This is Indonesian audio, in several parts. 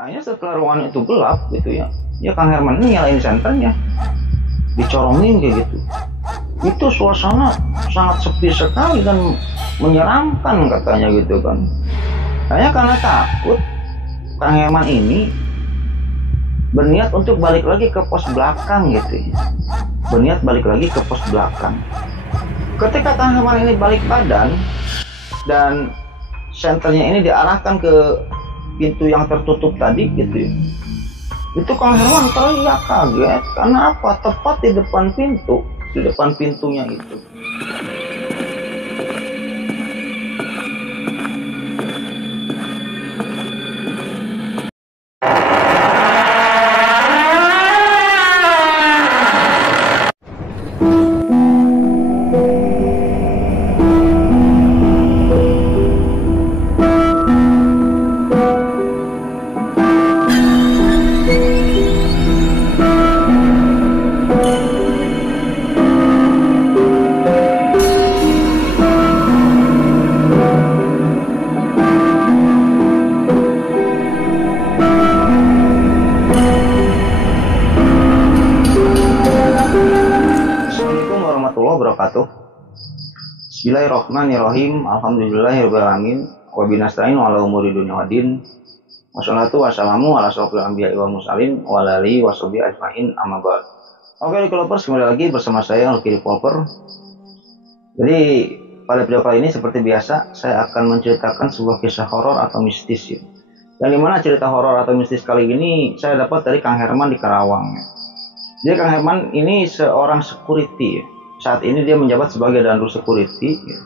Akhirnya setelah ruangan itu gelap gitu ya, ya Kang Herman ini nyalain senternya, dicorongin kayak gitu. Itu suasana sangat sepi sekali dan menyeramkan katanya gitu kan. Hanya karena takut, Kang Herman ini berniat untuk balik lagi ke pos belakang gitu ya. Berniat balik lagi ke pos belakang. Ketika Kang Herman ini balik badan dan senternya ini diarahkan ke pintu yang tertutup tadi gitu ya, itu Kang Herman teriak kaget karena apa? Tepat di depan pintu, di depan pintunya itu. Wabarakatuh. Bismillahirrahmanirrahim. Alhamdulillahirrahmanirrahim. Wa binasta'in wa ala umuri dunya waddin. Wassalatu wassalamu ala asyrofil anbiya'i wal mursalin wa ala alihi wa sahbihi ajmain, amma ba'd. Oke, developers, kembali lagi bersama saya Lucky Developer. Jadi pada video kali ini seperti biasa saya akan menceritakan sebuah kisah horor atau mistis ya. Yang dimana cerita horor atau mistis kali ini saya dapat dari Kang Herman di Karawang. Jadi Kang Herman ini seorang security ya. Saat ini dia menjabat sebagai dandu security ya,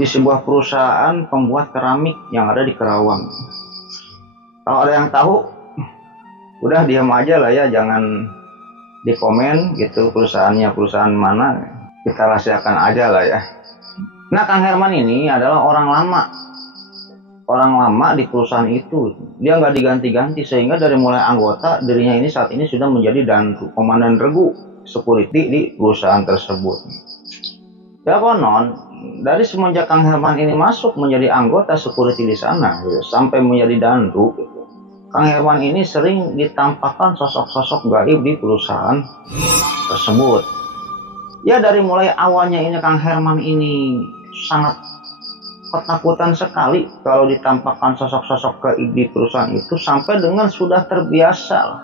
di sebuah perusahaan pembuat keramik yang ada di Karawang. Kalau ada yang tahu, udah diam aja lah ya, jangan di komen gitu perusahaannya perusahaan mana, kita rahasiakan aja lah ya. Nah, Kang Herman ini adalah orang lama di perusahaan itu. Dia nggak diganti-ganti sehingga dari mulai anggota dirinya ini saat ini sudah menjadi dandu, komandan regu security di perusahaan tersebut. Ya konon dari semenjak Kang Herman ini masuk menjadi anggota security di sana gitu, sampai menjadi dandu gitu, Kang Herman ini sering ditampakkan sosok-sosok gaib di perusahaan tersebut. Ya dari mulai awalnya ini Kang Herman ini sangat ketakutan sekali kalau ditampakkan sosok-sosok gaib di perusahaan itu, sampai dengan sudah terbiasa lah.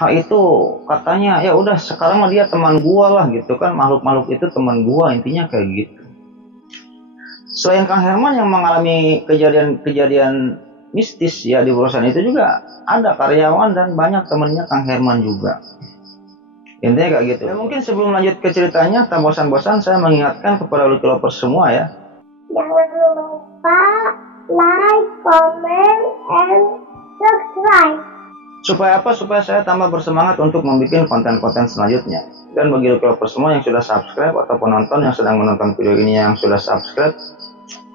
Hal itu katanya ya udah sekarang mah dia teman gua lah gitu kan, makhluk-makhluk itu teman gua, intinya kayak gitu. Selain Kang Herman yang mengalami kejadian-kejadian mistis ya di perusahaan itu, juga ada karyawan dan banyak temennya Kang Herman juga. Intinya kayak gitu. Ya, mungkin sebelum lanjut ke ceritanya, tak bosan-bosan saya mengingatkan kepada developers semua ya. Jangan lupa like, comment, and subscribe. Supaya apa? Supaya saya tambah bersemangat untuk membuat konten-konten selanjutnya. Dan bagi developer semua yang sudah subscribe atau penonton yang sedang menonton video ini yang sudah subscribe,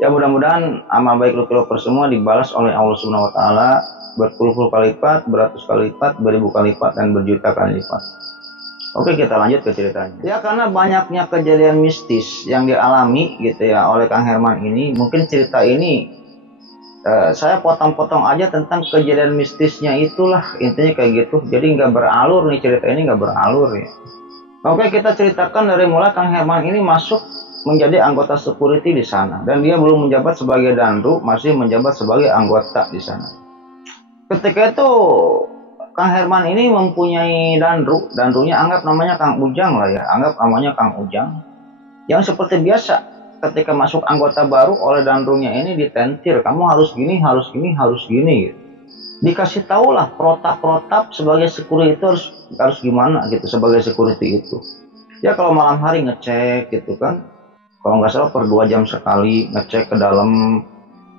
ya mudah-mudahan amal baik developer semua dibalas oleh Allah Subhanahu wa Ta'ala berpuluh-puluh kali lipat, beratus kali lipat, beribu kali lipat, dan berjuta kali lipat. Oke, kita lanjut ke ceritanya. Ya karena banyaknya kejadian mistis yang dialami gitu ya oleh Kang Herman ini, mungkin cerita ini saya potong-potong aja tentang kejadian mistisnya itulah, intinya kayak gitu. Jadi nggak beralur nih, cerita ini nggak beralur ya. Oke, kita ceritakan dari mulai Kang Herman ini masuk menjadi anggota security di sana, dan dia belum menjabat sebagai dandu, masih menjabat sebagai anggota di sana. Ketika itu Kang Herman ini mempunyai dandunya anggap namanya Kang Ujang lah ya, anggap namanya Kang Ujang, yang seperti biasa ketika masuk anggota baru oleh dandunya ini ditentir, kamu harus gini, harus gini, harus gini gitu. Dikasih tahu lah protap-protap sebagai security itu harus gimana gitu, sebagai security itu. Ya kalau malam hari ngecek gitu kan, kalau nggak salah per 2 jam sekali ngecek ke dalam,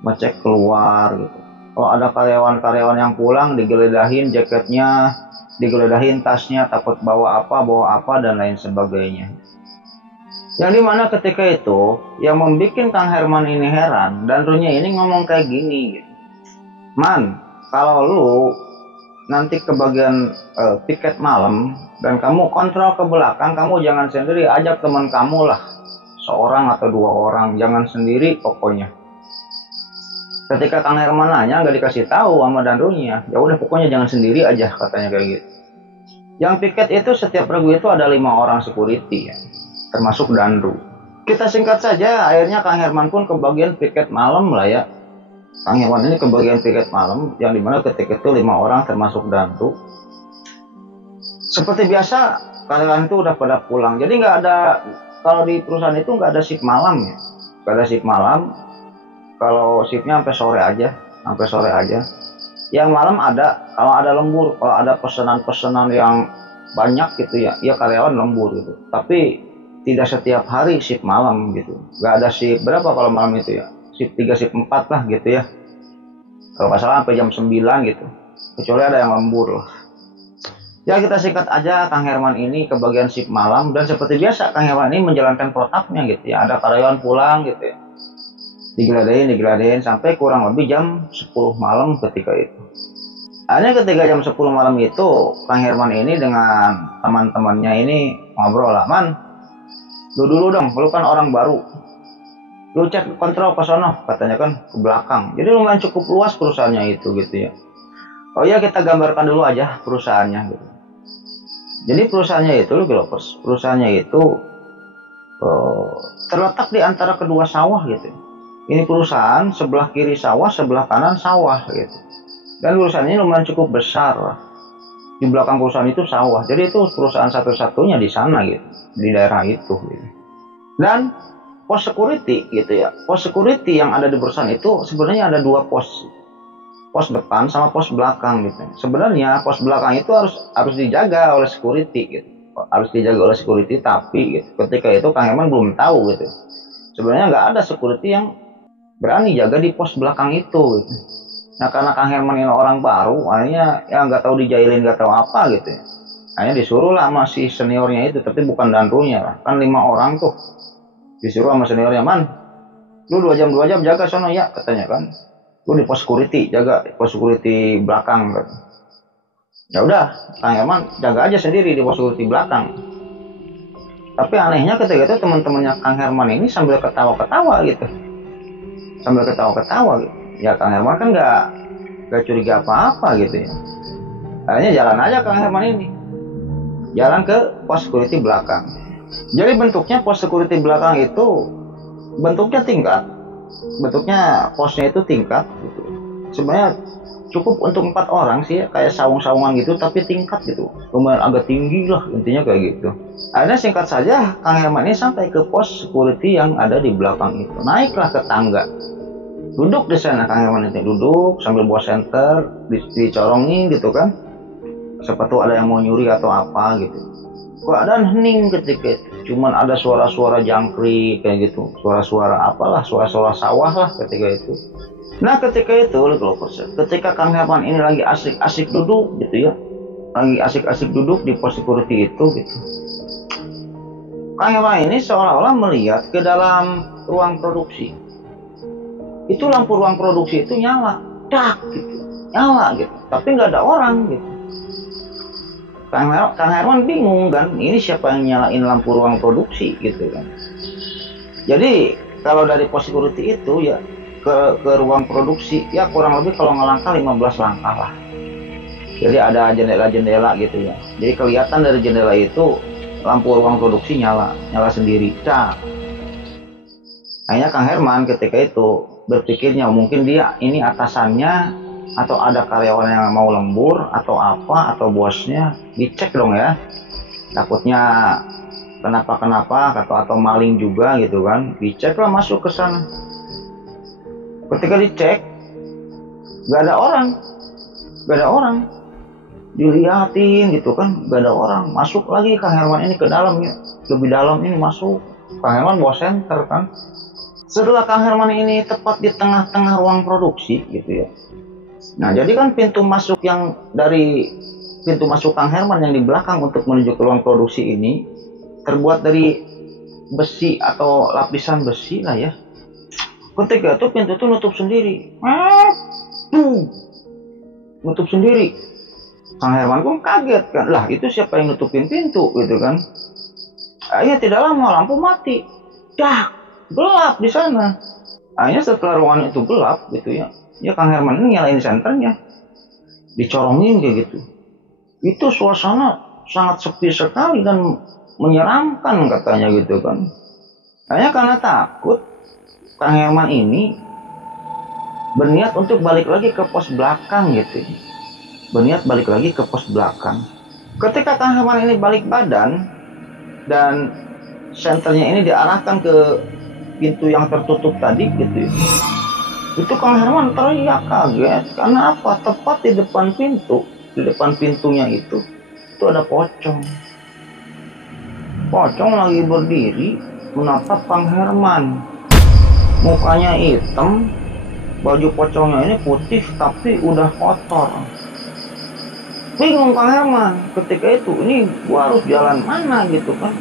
ngecek keluar gitu. Kalau ada karyawan-karyawan yang pulang, digeledahin jaketnya, digeledahin tasnya, takut bawa apa, dan lain sebagainya. Yang dimana ketika itu yang membuat Kang Herman ini heran, dan dandunya ini ngomong kayak gini gitu. Man, kalau lu nanti ke bagian piket malam dan kamu kontrol ke belakang, kamu jangan sendiri, ajak teman kamu lah, seorang atau 2 orang, jangan sendiri pokoknya. Ketika Kang Herman nanya nggak dikasih tahu sama Danrunya, ya udah pokoknya jangan sendiri aja katanya kayak gitu. Yang piket itu setiap regu itu ada 5 orang security ya, termasuk Danru. Kita singkat saja, akhirnya Kang Herman pun kebagian piket malam lah ya. Kang Herman ini kebagian piket malam, yang dimana ketika itu 5 orang termasuk Danru. Seperti biasa, kalian itu udah pada pulang. Jadi nggak ada, kalau di perusahaan itu nggak ada shift malam ya. Nggak ada shift malam. Kalau shiftnya sampai sore aja. Yang malam ada, kalau ada lembur, kalau ada pesanan-pesanan yang banyak gitu ya, ya karyawan lembur gitu. Tapi tidak setiap hari shift malam gitu. Nggak ada shift berapa kalau malam itu ya, shift 3, shift 4 lah gitu ya. Kalau nggak salah sampai jam 9 gitu. Kecuali ada yang lembur lah. Ya kita singkat aja, Kang Herman ini kebagian shift malam, dan seperti biasa Kang Herman ini menjalankan protapnya gitu ya. Ada karyawan pulang gitu ya. Digeladein sampai kurang lebih jam 10 malam ketika itu. Akhirnya ketika jam 10 malam itu, Kang Herman ini dengan teman-temannya ini ngobrol lah, "Man, lu dulu dong, lu kan orang baru. Lu cek kontrol ke sono," katanya kan, ke belakang. Jadi lumayan cukup luas perusahaannya itu gitu ya. "Oh iya, kita gambarkan dulu aja perusahaannya gitu." Jadi perusahaannya itu, Developers, perusahaannya itu terletak di antara kedua sawah gitu. Ini perusahaan sebelah kiri sawah, sebelah kanan sawah gitu. Dan perusahaan ini lumayan cukup besar. Di belakang perusahaan itu sawah. Jadi itu perusahaan satu-satunya di sana gitu, di daerah itu gitu. Dan pos security gitu ya. Pos security yang ada di perusahaan itu sebenarnya ada 2 pos. Pos depan sama pos belakang gitu. Sebenarnya pos belakang itu harus dijaga oleh security gitu. Harus dijaga oleh security, tapi gitu, ketika itu Kang Herman belum tahu gitu. Sebenarnya nggak ada security yang berani jaga di pos belakang itu gitu. Nah karena Kang Herman ini orang baru, akhirnya ya nggak tahu dijailin, nggak tahu apa gitu ya. Akhirnya disuruh lah sama si seniornya itu, tapi bukan Danrunya lah. Kan 5 orang tuh. Disuruh sama seniornya, "Man, lu 2 jam jaga sono ya," katanya kan. "Lu di pos security, jaga pos security belakang." Kan. Ya udah, Kang Herman jaga aja sendiri di pos security belakang. Tapi anehnya ketika itu teman-temannya Kang Herman ini sambil ketawa-ketawa gitu. Ya Kang Herman kan nggak curiga apa-apa gitu ya. Akhirnya jalan aja Kang Herman ini, jalan ke pos security belakang. Jadi bentuknya pos security belakang itu bentuknya posnya itu tingkat gitu. Sebenarnya cukup untuk 4 orang sih ya, kayak saung-saungan gitu, tapi tingkat gitu, lumayan agak tinggi lah intinya kayak gitu. Akhirnya singkat saja Kang Herman ini sampai ke pos security yang ada di belakang itu. Naiklah ke tangga, duduk di sana. Kang Herman itu duduk sambil bawa senter, dicorongin gitu kan, siapa tahu ada yang mau nyuri atau apa gitu. Keadaan hening ketika itu, cuman ada suara-suara jangkrik kayak gitu, suara-suara apalah, suara-suara sawah lah ketika itu. Nah ketika itu, ketika Kang Herman ini lagi asik-asik duduk gitu ya, lagi asik-asik duduk di pos security itu gitu, Kang Herman ini seolah-olah melihat ke dalam ruang produksi. Itu lampu ruang produksi itu nyala, nyala gitu, tapi nggak ada orang gitu. Kang Herman bingung kan, ini siapa yang nyalain lampu ruang produksi gitu kan. Jadi kalau dari pos security itu ya ke ruang produksi ya kurang lebih kalau ngelangkah 15 langkah lah. Jadi ada jendela-jendela gitu ya. Jadi kelihatan dari jendela itu lampu ruang produksi nyala sendiri. Akhirnya Kang Herman ketika itu berpikirnya mungkin dia ini atasannya atau ada karyawan yang mau lembur atau apa, atau bosnya, dicek dong ya, takutnya kenapa atau maling juga gitu kan. Dicek lah, masuk ke sana. Ketika dicek gak ada orang, dilihatin gitu kan, gak ada orang. Masuk lagi Kang Herman ini ke dalam ya, lebih dalam ini masuk. Kang Herman bawa senter kan. Setelah Kang Herman ini tepat di tengah-tengah ruang produksi gitu ya. Nah jadi kan pintu masuk Kang Herman yang di belakang untuk menuju ke ruang produksi ini terbuat dari besi atau lapisan besi lah ya. Ketika itu pintu itu nutup sendiri, nutup sendiri. Kang Herman pun kaget kan, lah itu siapa yang nutupin pintu gitu kan. Akhirnya tidak lama lampu mati, gelap di sana. Akhirnya setelah ruangan itu gelap gitu ya, Kang Herman ini nyalain senternya, dicorongin kayak gitu. Itu suasana sangat sepi sekali dan menyeramkan katanya gitu kan. Hanya karena takut, Kang Herman ini berniat untuk balik lagi ke pos belakang gitu. Berniat balik lagi ke pos belakang. Ketika Kang Herman ini balik badan dan senternya ini diarahkan ke pintu yang tertutup tadi gitu, itu Kang Herman teriak kaget karena apa? Tepat di depan pintu, di depan pintunya itu ada pocong. Pocong lagi berdiri menatap Kang Herman. Mukanya hitam, baju pocongnya ini putih tapi udah kotor. Bingung Kang Herman ketika itu, ini gua harus jalan mana gitu kan.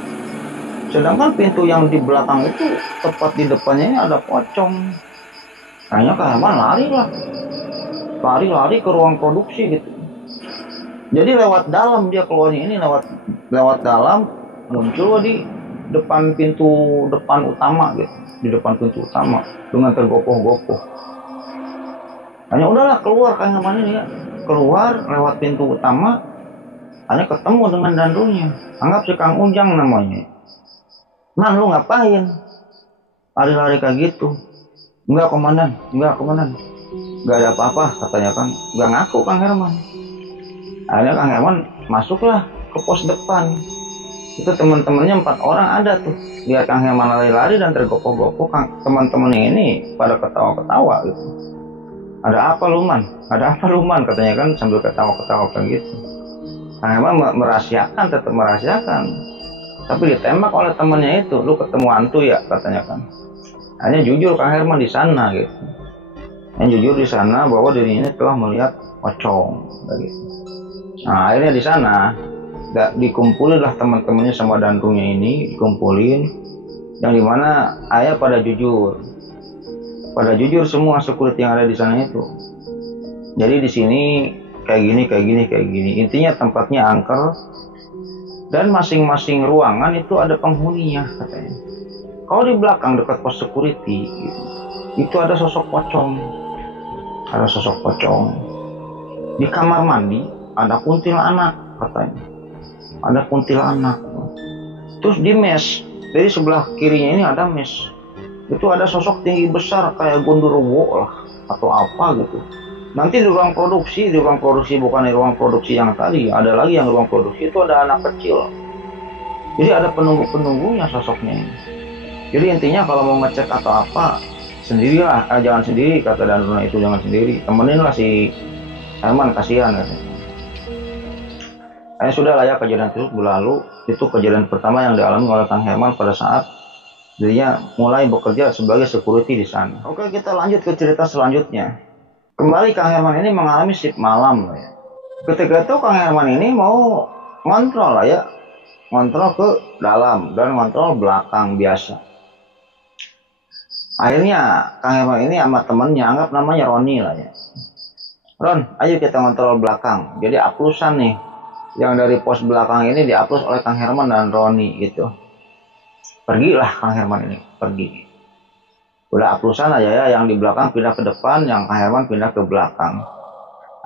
Sedangkan pintu yang di belakang itu tepat di depannya ini ada pocong. Kayaknya Kang Herman lari ke ruang produksi gitu. Jadi lewat dalam dia keluarnya ini, lewat dalam, muncul di depan pintu depan utama gitu, di depan pintu utama dengan tergopoh-gopoh. Hanya udahlah keluar Kang Herman ini ya, keluar lewat pintu utama, hanya ketemu dengan dandunya. Anggap si Kang Ujang namanya. Man, lu ngapain? Lari-lari kayak gitu. Enggak komandan. Enggak ada apa-apa katanya kan. Enggak ngaku Kang Herman. Akhirnya Kang Herman masuklah ke pos depan. Itu teman-temannya 4 orang ada tuh. Lihat Kang Herman lari-lari dan tergopoh-gopoh, teman-temannya ini pada ketawa-ketawa gitu. Ada apa lu man katanya kan sambil ketawa-ketawa kayak gitu. Kang Herman tetap merahasiakan. Tapi ditembak oleh temannya itu, lu ketemu hantu ya katanya kan. Hanya jujur Kang Herman di sana gitu. Jujur di sana bahwa dirinya telah melihat pocong gitu. Nah akhirnya di sana dikumpulin lah teman-temannya sama dantunya ini, dikumpulin, yang dimana ayah pada jujur semua security yang ada di sana itu. Jadi di sini kayak gini. Intinya tempatnya angker dan masing-masing ruangan itu ada penghuninya katanya. Kalau di belakang dekat pos security gitu, itu ada sosok pocong. Di kamar mandi ada kuntilanak katanya. Terus di mes, dari sebelah kirinya ini ada mes. Itu ada sosok tinggi besar kayak gondoruo lah atau apa gitu. Nanti di ruang produksi bukan di ruang produksi yang tadi, ada lagi yang ruang produksi itu ada anak kecil. Jadi ada penunggunya sosoknya ini. Jadi intinya kalau mau ngecek atau apa, sendirilah, jangan sendiri kata Danuna itu, jangan sendiri. Temeninlah si Herman, kasihan katanya. Sudah lah ya, kejadian tersebut berlalu. Itu kejadian pertama yang dialami oleh Kang Herman pada saat dirinya mulai bekerja sebagai security di sana. Oke, kita lanjut ke cerita selanjutnya. Kembali Kang Herman ini mengalami shift malam ya. Ketika itu Kang Herman ini mau ngontrol ke dalam dan ngontrol belakang biasa. Akhirnya Kang Herman ini sama temennya, anggap namanya Roni lah ya. Ron, ayo kita ngontrol belakang. Jadi aplusan nih, yang dari pos belakang ini diaplus oleh Kang Herman dan Roni gitu. Pergilah Kang Herman ini, pergi. Udah aplusan aja ya, yang di belakang pindah ke depan, yang Kang Herman pindah ke belakang.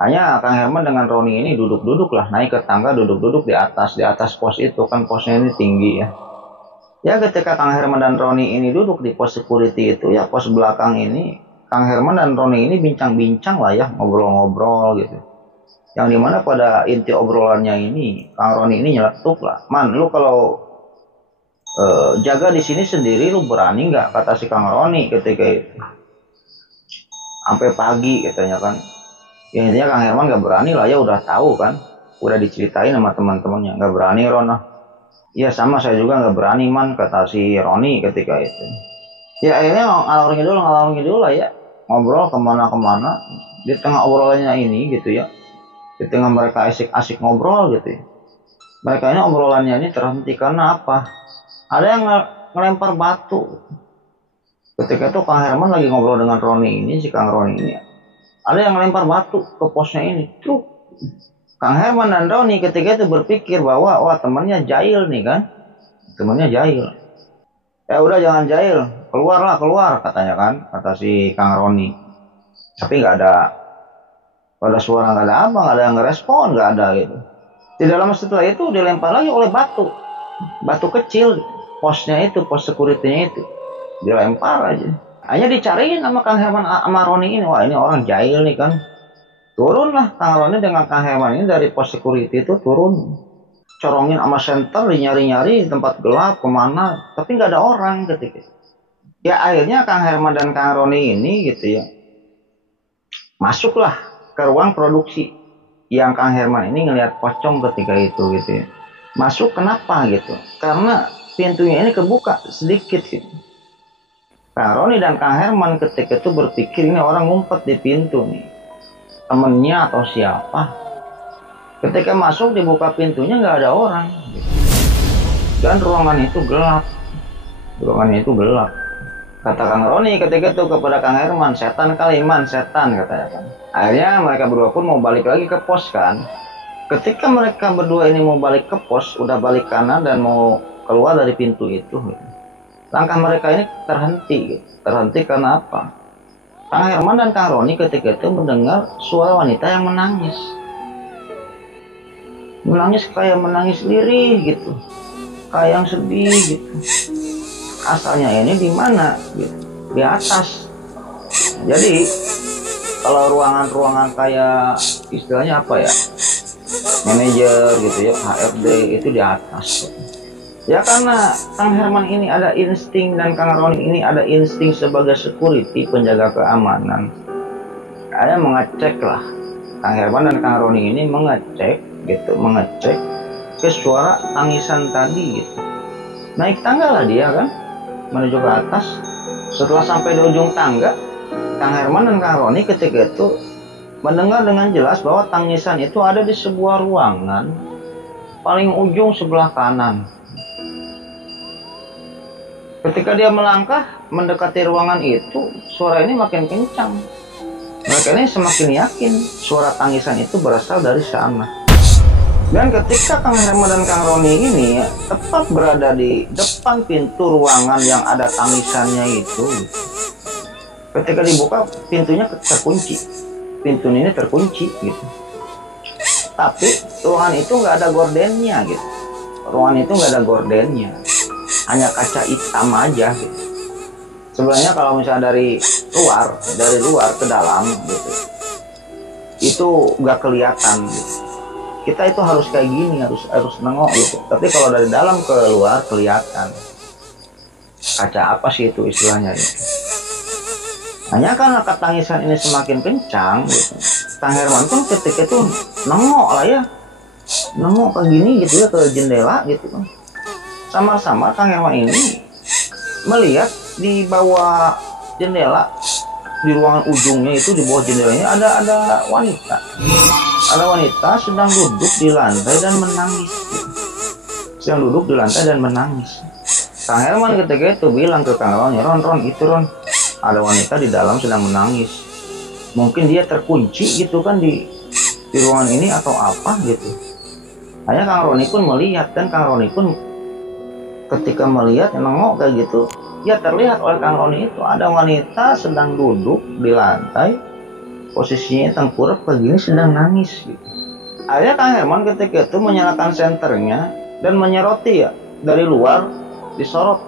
Hanya Kang Herman dengan Roni ini duduk-duduk lah, naik ke tangga, duduk-duduk di atas pos itu, kan posnya ini tinggi ya. Ya ketika Kang Herman dan Roni ini duduk di pos security itu ya, pos belakang ini, Kang Herman dan Roni ini bincang-bincang lah ya, ngobrol-ngobrol gitu. Yang dimana pada inti obrolannya ini, Kang Roni ini nyeletuk lah, man lu kalau jaga di sini sendiri lu berani nggak, kata si Kang Roni ketika itu. Sampai pagi katanya kan. Ya intinya Kang Herman nggak berani lah ya, udah tahu kan, udah diceritain sama teman-temannya, nggak berani Ron. Iya sama saya juga nggak berani man, kata si Roni ketika itu. Ya akhirnya ngalor ngidul lah ya, ngobrol kemana-kemana. Di tengah obrolannya ini gitu ya, di tengah mereka asik-asik ngobrol gitu ya, mereka ini obrolannya ini terhenti karena apa? Ada yang ngelempar batu. Ketika itu Kang Herman lagi ngobrol dengan Roni ini, si Kang Roni ini, ada yang ngelempar batu ke posnya ini. Truk. Kang Herman dan Roni ketika itu berpikir bahwa wah temannya jahil nih kan, temannya jahil. Ya udah jangan jahil, keluarlah keluar katanya kan, kata si Kang Roni. Tapi nggak ada suara, nggak ada apa, nggak ada yang ngerespon, nggak ada gitu. Tidak lama setelah itu dilempar lagi oleh batu kecil, posnya itu, pos security-nya itu dilempar aja. Hanya dicariin sama Kang Herman sama Roni ini. Wah, ini orang jahil nih kan. Turunlah Kang Roni dengan Kang Herman ini dari pos security itu turun. Corongin sama center, nyari-nyari tempat gelap kemana, tapi nggak ada orang ketika. Ya akhirnya Kang Herman dan Kang Roni ini gitu ya, masuklah ke ruang produksi. Yang Kang Herman ini ngelihat pocong ketika itu gitu ya. Masuk kenapa gitu? Karena pintunya ini kebuka sedikit gitu. Kang Roni dan Kang Herman ketika itu berpikir ini orang ngumpet di pintu nih, temennya atau siapa. Ketika masuk dibuka pintunya nggak ada orang gitu. Dan ruangan itu gelap. Kata Kang Roni ketika itu kepada Kang Herman, setan kali man, setan katanya kan. Akhirnya mereka berdua pun mau balik lagi ke pos kan. Ketika mereka berdua ini mau balik ke pos, udah balik kanan dan mau keluar dari pintu itu, langkah mereka ini terhenti gitu. Terhenti karena apa? Kang Herman dan Kang Roni ketika itu mendengar suara wanita yang menangis. Menangis kayak menangis lirih gitu. Kayak yang sedih gitu. Asalnya ini di mana gitu? Di atas. Jadi kalau ruangan-ruangan kayak istilahnya apa ya, manajer gitu ya, HRD itu di atas. Ya karena Kang Herman ini ada insting dan Kang Roni ini ada insting sebagai security, penjaga keamanan. Saya mengecek lah, Kang Herman dan Kang Roni ini mengecek ke suara tangisan tadi gitu. Naik tangga lah dia kan, menuju ke atas. Setelah sampai di ujung tangga, Kang Herman dan Kang Roni ketika itu mendengar dengan jelas bahwa tangisan itu ada di sebuah ruangan paling ujung sebelah kanan. Ketika dia melangkah mendekati ruangan itu, suara ini makin kencang. Mereka ini semakin yakin suara tangisan itu berasal dari sana. Dan ketika Kang Herman dan Kang Roni ini tepat berada di depan pintu ruangan yang ada tangisannya itu, ketika dibuka pintunya terkunci. Pintu ini terkunci gitu. Tapi ruangan itu nggak ada gordennya gitu. Ruangan itu nggak ada gordennya, hanya kaca hitam aja gitu. Sebenarnya kalau misalnya dari luar ke dalam gitu, itu nggak kelihatan gitu. Kita itu harus kayak gini, harus nengok gitu. Tapi kalau dari dalam ke luar kelihatan. Kaca apa sih itu istilahnya gitu. Hanya karena tangisan ini semakin kencang gitu. Kang Herman pun ketika itu nengok lah ya. Nengok ke gini gitu ya, ke jendela gitu kan. Sama-sama Kang Herman ini melihat di bawah jendela, di ruangan ujungnya itu, di bawah jendelanya ada wanita. Ada wanita sedang duduk di lantai dan menangis. Kang Herman ketika itu bilang ke Kang Roni, Ron, itu Ron, ada wanita di dalam sedang menangis. Mungkin dia terkunci gitu kan di ruangan ini atau apa gitu. Hanya Kang Roni pun melihat, dan Kang Roni pun ketika melihat nengok kayak gitu, ya terlihat oleh Kang Roni itu ada wanita sedang duduk di lantai, posisinya tengkurap begini sedang nangis gitu. Akhirnya Kang Herman ketika itu menyalakan senternya dan menyeroti ya, dari luar disorot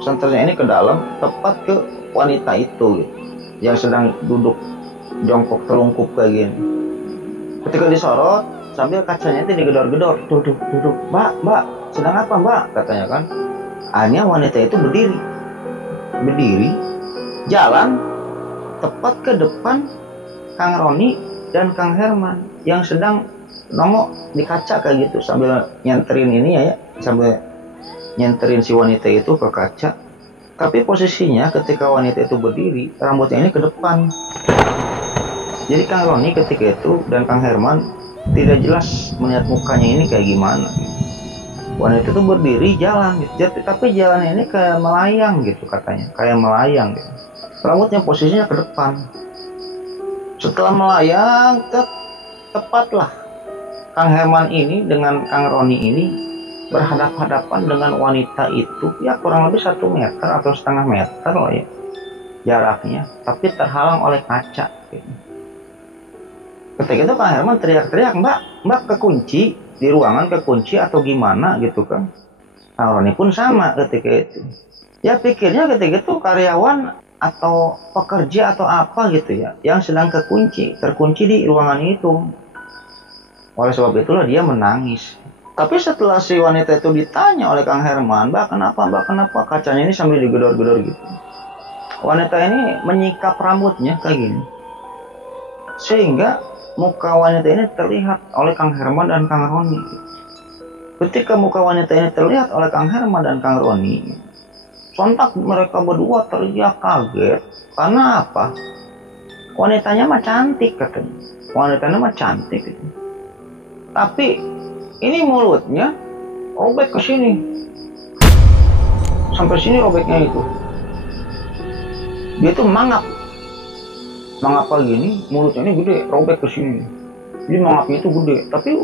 senternya ini ke dalam, tepat ke wanita itu gitu, yang sedang duduk jongkok telungkup kayak gini. Ketika disorot sambil kacanya itu digedor-gedor, duduk, mbak, sedang apa mbak, katanya kan. Akhirnya wanita itu berdiri jalan tepat ke depan Kang Roni dan Kang Herman yang sedang nongok di kaca kayak gitu, sambil nyenterin ini ya, sambil nyenterin si wanita itu ke kaca. Tapi posisinya ketika wanita itu berdiri, rambutnya ini ke depan. Jadi Kang Roni ketika itu dan Kang Herman tidak jelas melihat mukanya ini kayak gimana. Wanita itu berdiri jalan gitu, tapi jalannya ini kayak melayang gitu katanya, kayak melayang gitu. Rambutnya posisinya ke depan. Setelah melayang, tepatlah Kang Herman ini dengan Kang Roni ini berhadap-hadapan dengan wanita itu ya kurang lebih 1 meter atau setengah meter lah ya jaraknya, tapi terhalang oleh kaca gitu. Ketika itu Kang Herman teriak-teriak, mbak kekunci di ruangan, kekunci atau gimana gitu kan. Kang Roni pun sama ketika itu, ya pikirnya ketika itu karyawan atau pekerja atau apa gitu ya yang sedang terkunci di ruangan itu. Oleh sebab itulah dia menangis. Tapi setelah si wanita itu ditanya oleh Kang Herman, mbak kenapa, kacanya ini sambil digedor-gedor gitu, wanita ini menyikap rambutnya kayak gini, sehingga muka wanita ini terlihat oleh Kang Herman dan Kang Roni. Ketika muka wanita ini terlihat oleh Kang Herman dan Kang Roni, sontak mereka berdua teriak kaget. Karena apa? Wanitanya mah cantik katanya. Wanitanya mah cantik gitu. Tapi ini mulutnya robek ke sini. Sampai sini robeknya itu. Dia tuh mangap apa gini, mulutnya ini gede, robek ke sini. Jadi mangapnya itu gede, tapi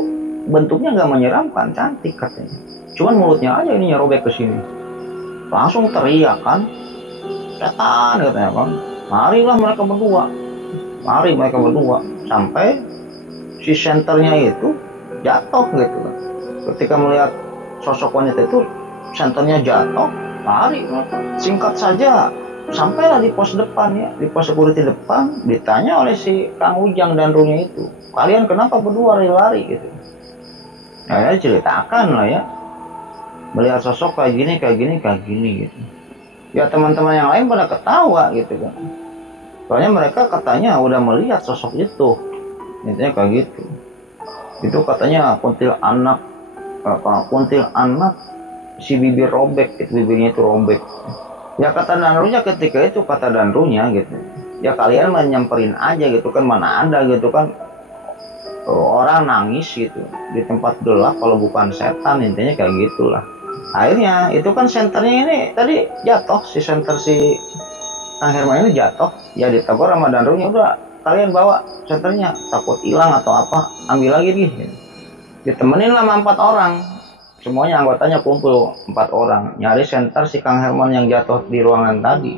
bentuknya nggak menyeramkan, cantik katanya. Cuman mulutnya aja ininya robek ke sini. Langsung teriak kan, setan katanya kan. Mari mereka berdua sampai si senternya itu jatuh gitu kan. Ketika melihat sosok wanita itu, senternya jatuh, lari mereka. Singkat saja sampailah di pos depan ya, di pos security depan, ditanya oleh si Kang Ujang dan Runya itu, kalian kenapa berdua lari-lari gitu. Nah, ceritakan lah ya, melihat sosok kayak gini gitu. Ya teman-teman yang lain pada ketawa gitu kan. Soalnya mereka katanya udah melihat sosok itu, intinya kayak gitu. Itu katanya kuntilanak si bibir robek, gitu, bibirnya itu robek. Ya kata Danrunya ketika itu, kata Danrunya gitu, ya kalian menyamperin aja gitu kan, mana ada gitu kan orang nangis gitu di tempat gelap kalau bukan setan, intinya kayak gitulah. Akhirnya itu kan senternya ini tadi jatuh, si senter si Kang Herman ini jatuh, ya ditegur sama Danrunya, udah kalian bawa senternya, takut hilang atau apa, ambil lagi gitu. Ditemenin lah sama 4 orang. Semuanya anggotanya kumpul 4 orang nyari senter si Kang Herman yang jatuh di ruangan tadi.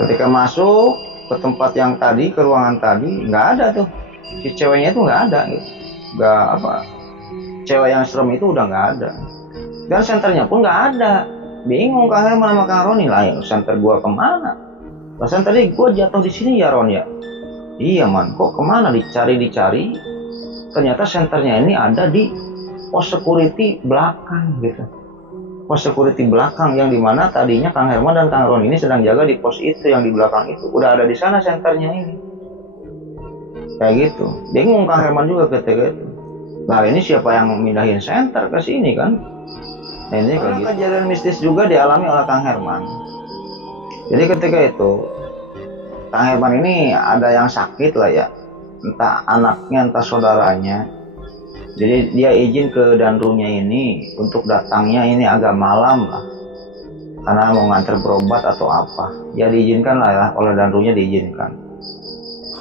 Ketika masuk ke tempat yang tadi, ke ruangan tadi, nggak ada tuh si ceweknya itu, nggak ada gitu. Nggak apa, cewek yang serem itu udah nggak ada, dan senternya pun nggak ada. Bingung Kang Herman sama Kang Roni, lah ya senter gua kemana? Perasaan tadi gua jatuh di sini ya Ron ya. Iya man, kok kemana? Dicari ternyata senternya ini ada di pos security belakang gitu. Pos security belakang yang dimana tadinya Kang Herman dan Kang Ron ini sedang jaga di pos itu yang di belakang itu. Udah ada di sana senternya ini. Kayak gitu. Bingung Kang Herman juga ketika itu. Nah ini siapa yang mindahin senter ke sini kan? Nah, ini kayak gitu. Kejadian mistis juga dialami oleh Kang Herman. Jadi ketika itu Kang Herman ini ada yang sakit lah ya. Entah anaknya, entah saudaranya. Jadi dia izin ke Danrunya ini untuk datangnya ini agak malam lah, karena mau nganter berobat atau apa. Ya diizinkan lah ya, oleh Danrunya diizinkan.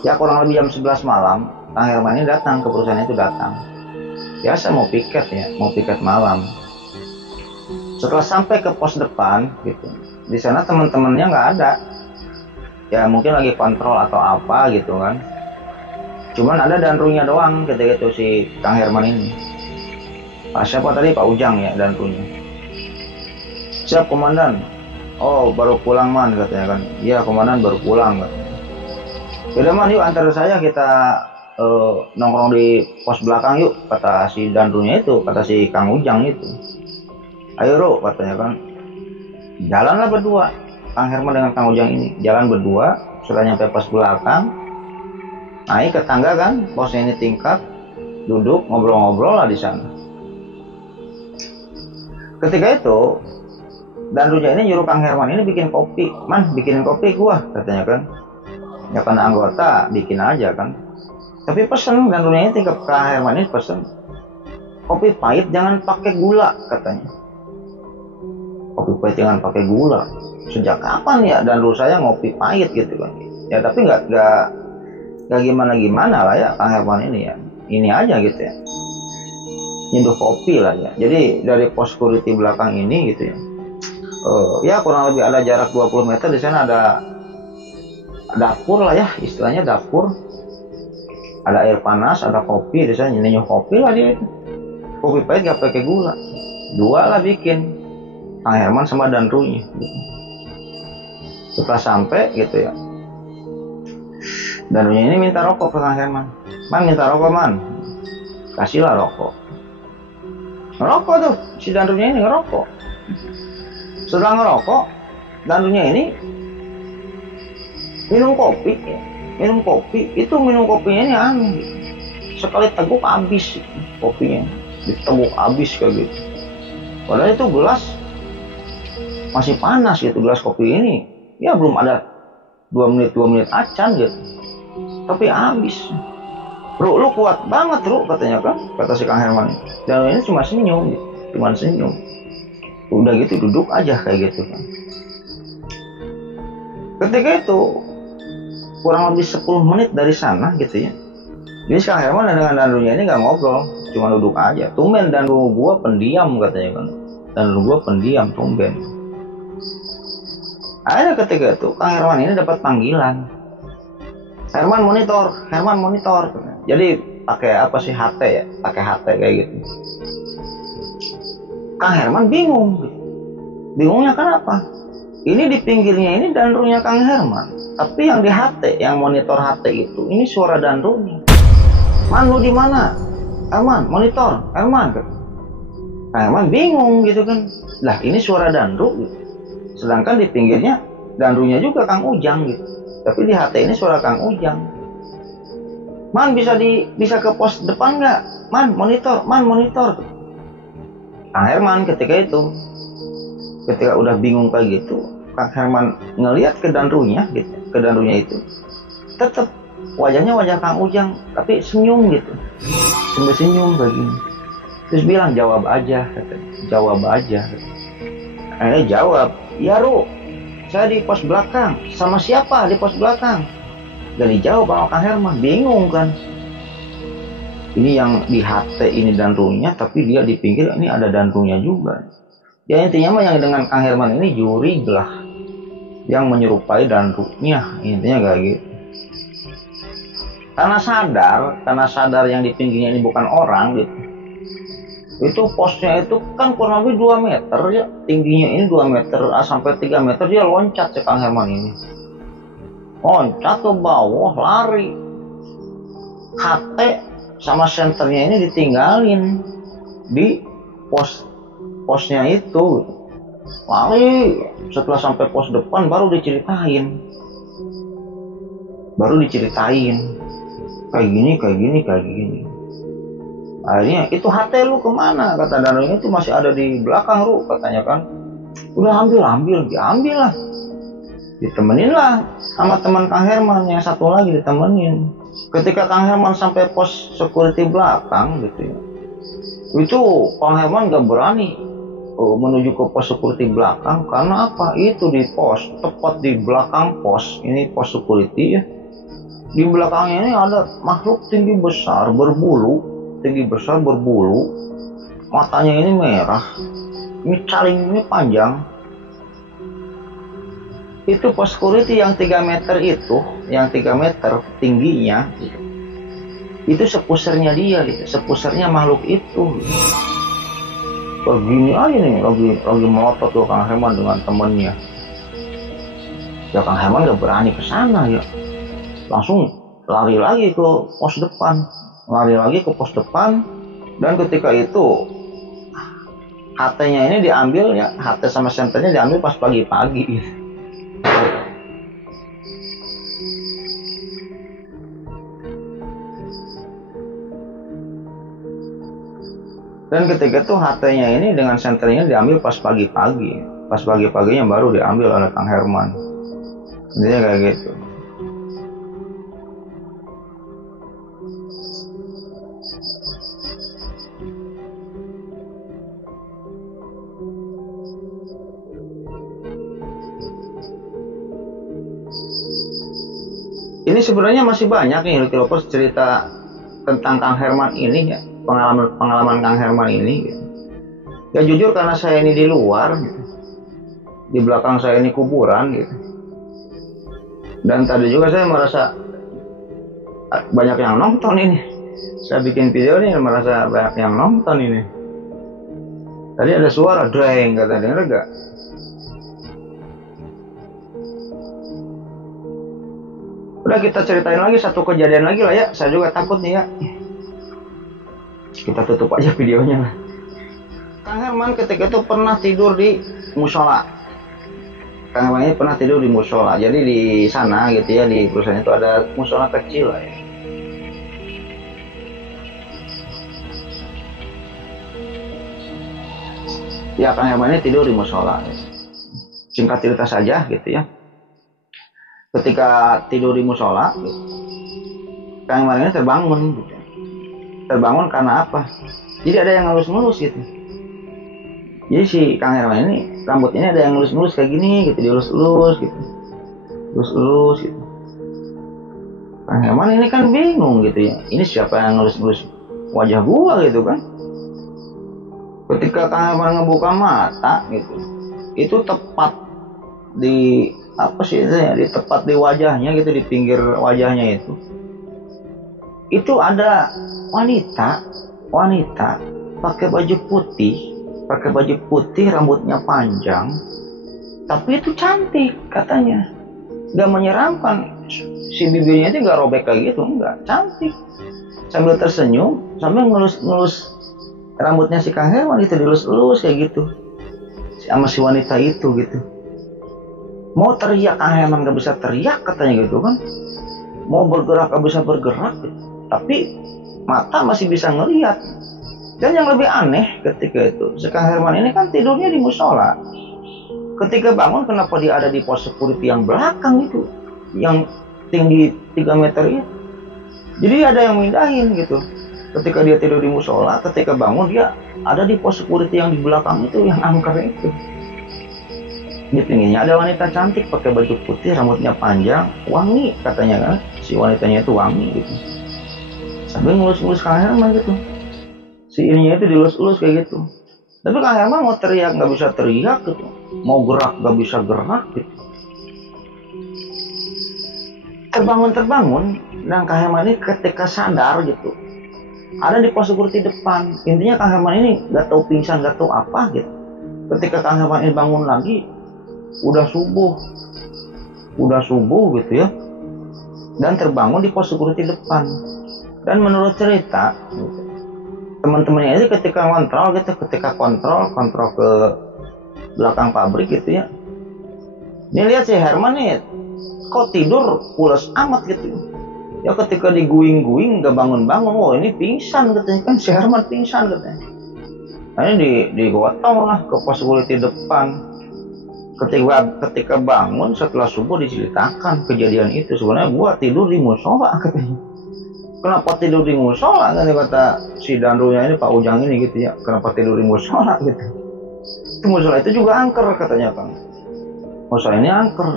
Ya kurang lebih jam 11 malam, Kang Herman ini datang ke perusahaan itu, datang. Biasa mau piket malam. Setelah sampai ke pos depan gitu, di sana teman-temannya nggak ada. Ya mungkin lagi kontrol atau apa gitu kan. Cuman ada Danrunya doang ketika itu si Kang Herman ini. Siapa tadi? Pak Ujang ya Danrunya. Siap komandan. Oh baru pulang man katanya kan. Iya komandan baru pulang katanya. Yaudah man yuk antar saya, kita nongkrong di pos belakang yuk, kata si Danrunya itu, kata si Kang Ujang itu. Ayo Ro katanya kan. Jalanlah berdua Kang Herman dengan Kang Ujang ini, jalan berdua. Sudah nyampe pos belakang, naik ke tangga kan, posnya ini tingkat, duduk ngobrol-ngobrol lah di sana. Ketika itu Danrunya ini nyuruh Kang Herman ini bikin kopi. Man bikinin kopi gua katanya kan. Ya karena anggota bikin aja kan. Tapi pesen Danrunya ini ke Kang Herman ini pesen kopi pahit jangan pakai gula katanya. Kopi pahit jangan pakai gula. Sejak kapan ya Danru saya ngopi pahit gitu kan. Ya tapi nggak gimana lah ya Kang Herman ini ya, ini aja gitu ya. nyeduh kopi lah ya. Jadi dari pos security belakang ini gitu ya, ya kurang lebih ada jarak 20 meter. Di sana ada dapur lah ya, istilahnya dapur, ada air panas, ada kopi. Di sana nyeduh kopi lah dia itu, kopi pahit gak pakai gula, 2 lah bikin Kang Herman sama Danrunya gitu. Setelah sampai gitu ya, Danrunya ini minta rokok ke Kang Herman. Man, minta rokok man, kasihlah rokok. Ngerokok tuh si Danrunya ini, ngerokok. Setelah ngerokok, Danrunya ini minum kopi ya. Minum kopi, itu minum kopinya ini aneh, sekali teguk habis kopinya, diteguk habis kayak gitu. Padahal itu gelas masih panas gitu, gelas kopi ini ya belum ada 2 menit acan gitu, tapi habis. Bro, lu kuat banget bro, katanya kan, kata si Kang Herman. Dan ini cuma senyum gitu, cuma senyum. Udah gitu duduk aja kayak gitu kan. Ketika itu kurang lebih 10 menit dari sana gitu ya, jadi Kang Herman dengan Danrunya ini gak ngobrol, cuma duduk aja. Tumben Danru gua pendiam, katanya kan. Danru gua pendiam, tumben. Akhirnya ketika itu Kang Herman ini dapat panggilan, Herman monitor. Jadi pakai apa sih, HT ya, pakai HT kayak gitu. Kang Herman bingung, bingungnya kenapa? Ini di pinggirnya ini Danrunya Kang Herman, tapi yang di HT, yang monitor HT itu, ini suara Danrunya. Man, lu di mana? Herman, monitor, Herman. Kang Herman bingung gitu kan. Lah ini suara Danru gitu. Sedangkan di pinggirnya Danrunya juga Kang Ujang gitu. Tapi di HT ini suara Kang Ujang. Man, bisa ke pos depan nggak? Man, monitor. Kang Herman ketika udah bingung kayak gitu, Kang Herman ngelihat ke Danrunya gitu, itu tetap wajahnya wajah Kang Ujang, tapi senyum gitu, sambil senyum kayak gini. Terus bilang jawab aja. Akhirnya jawab, ya Ru, saya di pos belakang. Sama siapa di pos belakang? Gak dijawab sama Kang Herman, bingung kan. Ini yang di HT ini Danrunya, tapi dia di pinggir ini ada Danrunya juga. Ya intinya mah yang dengan Kang Herman ini juri lah, yang menyerupai Danrunya, intinya kayak gitu. Karena sadar yang di pinggirnya ini bukan orang gitu. Itu posnya itu kan kurang lebih 2 meter ya, tingginya ini 2 meter sampai 3 meter. Dia loncat si Kang Herman ini, loncat ke bawah, lari. HT sama senternya ini ditinggalin di posnya itu, lari. Setelah sampai pos depan baru diceritain kayak gini. Akhirnya itu HT lu kemana, kata Danrunya, itu masih ada di belakang Ru, katanya kan. Udah diambil lah, ditemenin lah sama teman Kang Herman yang satu lagi, ditemenin. Ketika Kang Herman sampai pos security belakang gitu ya, itu Kang Herman gak berani menuju ke pos security belakang. Karena apa? Itu di pos, tepat di belakang pos ini, pos security ya, di belakangnya ini ada makhluk tinggi besar berbulu, matanya ini merah, ini calingnya panjang. Itu pos security yang 3 meter itu, yang 3 meter tingginya itu sepusernya dia gitu, sepusernya makhluk itu. Begini aja nih, lagi melotot tuh Kang Herman dengan temennya. Ya Kang Herman gak berani ke sana ya, langsung lari lagi ke pos depan. Dan ketika itu HT-nya ini diambil ya, HT sama senternya diambil pas pagi-pagi gitu. Dan ketika itu HT-nya ini dengan senternya diambil pas pagi-paginya baru diambil oleh Kang Herman. Intinya kayak gitu. Ini sebenarnya masih banyak nih Lovers cerita tentang Kang Herman ini ya. pengalaman Kang Herman ini gitu. Ya jujur karena saya ini di luar gitu. Di belakang saya ini kuburan gitu. Dan tadi juga saya merasa banyak yang nonton ini. Saya bikin video ini merasa banyak yang nonton ini. Tadi ada suara dreng, kata denger gak? Udah kita ceritain lagi satu kejadian lagi lah ya. Saya juga takut nih ya. Kita tutup aja videonya lah. Kang Herman ketika itu pernah tidur di musola. Kang Herman ini pernah tidur di musola. Jadi di sana gitu ya, di perusahaan itu ada musola kecil lah ya. Ya Kang Herman ini tidur di musola. Singkat cerita saja gitu ya. Ketika tidur di musola, gitu, Kang Herman ini terbangun gitu. Terbangun karena apa? Jadi ada yang ngelus-ngelus gitu. Jadi si Kang Herman ini rambutnya ada yang ngelus-ngelus kayak gini gitu, dielus-elus gitu. Elus-elus gitu. Kang Herman ini kan bingung gitu ya. Ini siapa yang ngelus-ngelus wajah gua gitu kan? Ketika Kang Herman ngebuka mata gitu, itu tepat di apa sih itu ya, di tepat di wajahnya gitu, di pinggir wajahnya itu ada wanita pakai baju putih, rambutnya panjang, tapi itu cantik katanya, nggak menyeramkan, si bibirnya itu nggak robek kayak gitu, nggak, cantik, sambil tersenyum, sambil ngelus rambutnya si Kang Herman gitu, dilus-lus kayak gitu sama si wanita itu gitu. Mau teriak Kang Herman gak bisa teriak katanya gitu kan, mau bergerak gak bisa bergerak gitu. Tapi mata masih bisa ngelihat. Dan yang lebih aneh ketika itu, si Kang Herman ini kan tidurnya di musola. Ketika bangun kenapa dia ada di pos security yang belakang itu, yang tinggi 3 meter itu. Jadi ada yang mindahin gitu. Ketika dia tidur di musola, ketika bangun dia ada di pos security yang di belakang itu, yang angker itu. Di pinggirnya ada wanita cantik pakai baju putih, rambutnya panjang, wangi katanya kan, si wanitanya itu wangi gitu. Sambil ngelus-ngelus Kang Herman gitu. Si ininya itu dilus-lus kayak gitu. Tapi Kang Herman mau teriak nggak bisa teriak gitu, mau gerak nggak bisa gerak gitu. Terbangun, dan Kang Herman ini ketika sadar gitu, ada di pos security depan. Intinya Kang Herman ini gak tahu pingsan, gak tahu apa gitu. Ketika Kang Herman ini bangun lagi, udah subuh gitu ya, dan terbangun di pos security depan. Dan menurut cerita teman-temannya itu ketika kontrol ke belakang pabrik gitu ya, ini lihat si Herman nih kok tidur pulas amat gitu. Ya ketika diguing-guing gak bangun-bangun, oh ini pingsan katanya, kan si Herman pingsan katanya. Nah ini digotong lah ke pos security depan. Ketika bangun setelah subuh diceritakan kejadian itu, sebenarnya gua tidur di musola katanya. Kenapa tidur di musola kan, kata si danrunya ini, Pak Ujang ini gitu ya, kenapa tidur di musola gitu. Itu musola itu juga angker katanya Kang. Musola ini angker.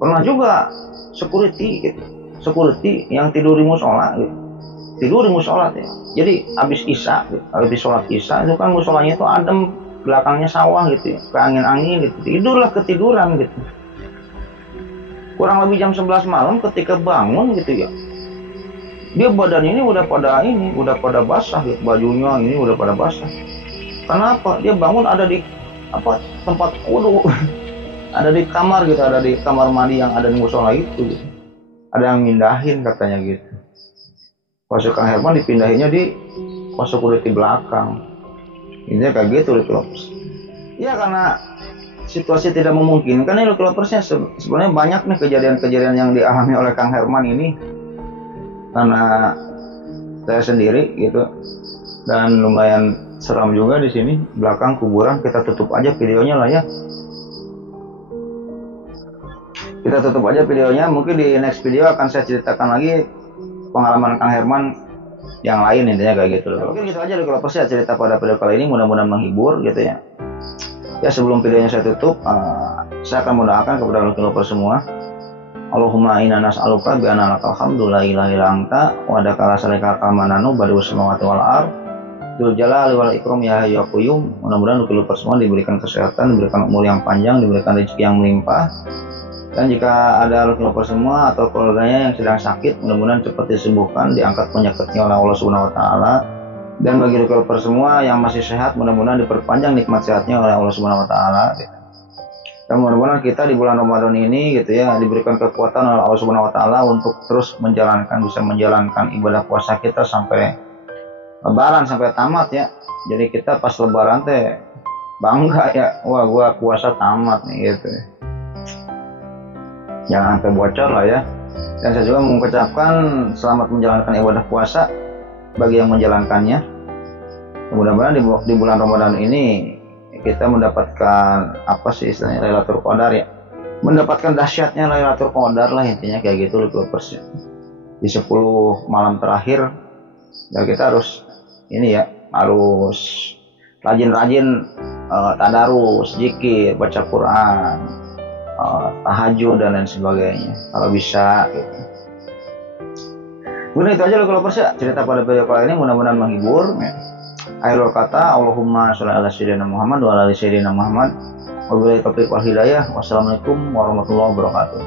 Pernah juga security yang tidur di musola gitu. Tidur di musola ya. Jadi habis isya gitu, habis sholat isya itu kan musolanya itu adem, belakangnya sawah gitu ya, ke angin-angin gitu. Tidurlah ketiduran gitu. Kurang lebih jam 11 malam ketika bangun gitu ya, dia badan ini udah pada basah gitu, bajunya ini udah pada basah. Kenapa? Dia bangun ada di tempat wudu. Ada di kamar gitu, ada di kamar mandi yang ada di musola itu gitu. Ada yang mindahin katanya gitu. Pas Kang Herman dipindahinnya di pos security belakang. Intinya kayak gitu Lovers. Ya karena situasi tidak memungkinkan nih Loversnya, sebenarnya banyak nih kejadian-kejadian yang dialami oleh Kang Herman ini. Karena saya sendiri gitu, dan lumayan seram juga di sini belakang kuburan. Kita tutup aja videonya lah ya. Kita tutup aja videonya. Mungkin di next video akan saya ceritakan lagi pengalaman Kang Herman yang lain, intinya kayak gitu loh. Mungkin gitu aja dulu ya cerita pada video kali ini, mudah-mudahan menghibur gitu ya. Ya sebelum videonya saya tutup, saya akan mendoakan kepada Lovers semua. Allahumma inna nas'aluka bi anna lakal hamdu la ilaha illa anta wa adaka la syarika laka mananu badi'us samawati wal ard dzul jalali wal ikram ya hayyu ya qayyum. Mudah-mudahan untuk kita semua diberikan kesehatan, diberikan umur yang panjang, diberikan rezeki yang melimpah. Dan jika ada lupa semua atau keluarganya yang sedang sakit, mudah-mudahan cepat disembuhkan, diangkat penyakitnya oleh Allah Subhanahu wa taala. Dan bagi lupa semua yang masih sehat, mudah-mudahan diperpanjang nikmat sehatnya oleh Allah Subhanahu wa taala. Dan mudah-mudahan kita di bulan Ramadan ini gitu ya diberikan kekuatan oleh Allah Subhanahu wa taala untuk terus bisa menjalankan ibadah puasa kita sampai lebaran, sampai tamat ya. Jadi kita pas lebaran teh bangga ya, wah gua puasa tamat nih gitu. Jangan sampai bocor lah ya. Dan saya juga mengucapkan selamat menjalankan ibadah puasa bagi yang menjalankannya. Mudah-mudahan di bulan Ramadan ini kita mendapatkan apa sih istilahnya Lailatul Qadar ya, mendapatkan dahsyatnya Lailatul Qadar lah intinya kayak gitu loh persis. Di 10 malam terakhir ya kita harus ini ya, harus rajin-rajin tadarus, zikir, baca Quran, tahajud dan lain sebagainya kalau bisa gitu. Mungkin itu aja loh kalau persis cerita pada video kali ini, mudah-mudahan menghibur ya. Akhirul kata, Allahumma sholli ala sayyidina Muhammad wa ala ali sayyidina Muhammad. Wabillahi taufiq wal hidayah. Wassalamualaikum warahmatullahi wabarakatuh.